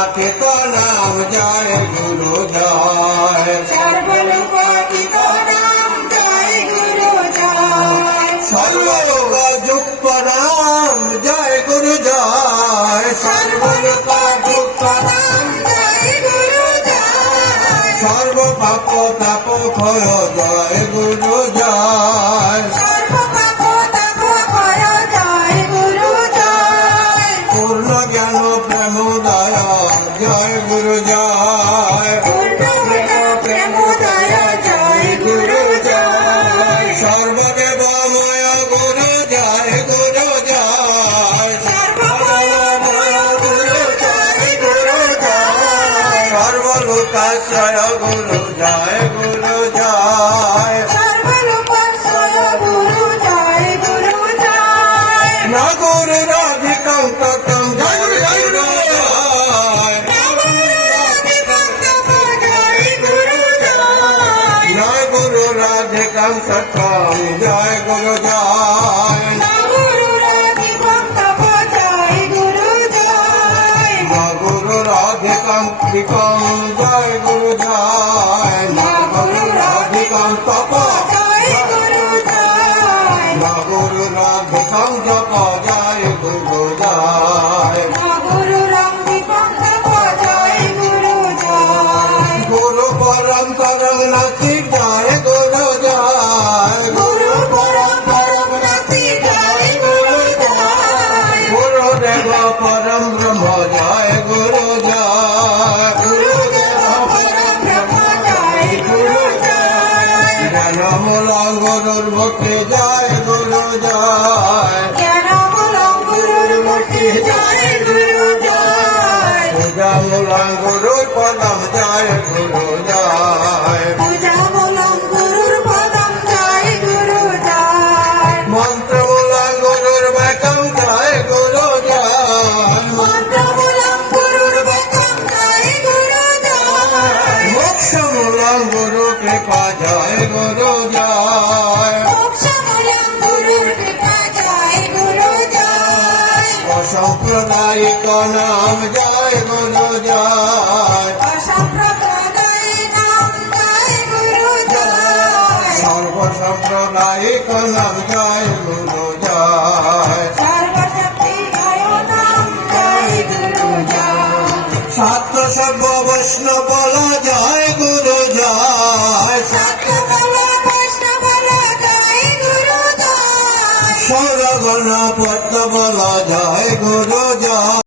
সর্বলোকাতীত নাম জয় গুরু জয় সর্বলোকাতীত নাম জয় গুরু জয় সর্বলোক যুক্ত নাম জয় গুরু জয় সর্বলোক যুক্ত নাম জয় গুরু জয় সর্ব পাপ তাপ ক্ষয় জয় গুরু জয় তাপ জয় গুরু জয় পূর্ণ প্রেমোদয় জয় গুরু জয় সর্বদেবময় গুরু জয় গুরু জয় গুরু জয় সর্বলোকাশ্রয় গুরু জয় গুরু জয় গুরুরাধিকং ততং জয় গুরু জয়। ন গুরুরাধিকং কৃপং জয় গুরু জয়। ন গুরুরাধিকং তপ। ন গুরুরাধিকং জপ গুরুর ভক্তি জয় গুরু পূজামূল গুরুর পদম জয় গুরু জয় মন্ত্রমূল গুরুর বেকম জয় গুরু গুরু কৃপা জয় গুরু জয়। অসম্প্রদায়িক নাম জয় গুরু জয়। সর্বসম্প্রদায়িক নাম জয় গুরু জয়। সাত্য সর্ব বৈষ্ণব বল জয়। সৌরগণ পদ্ম বল জয় গুরু জয়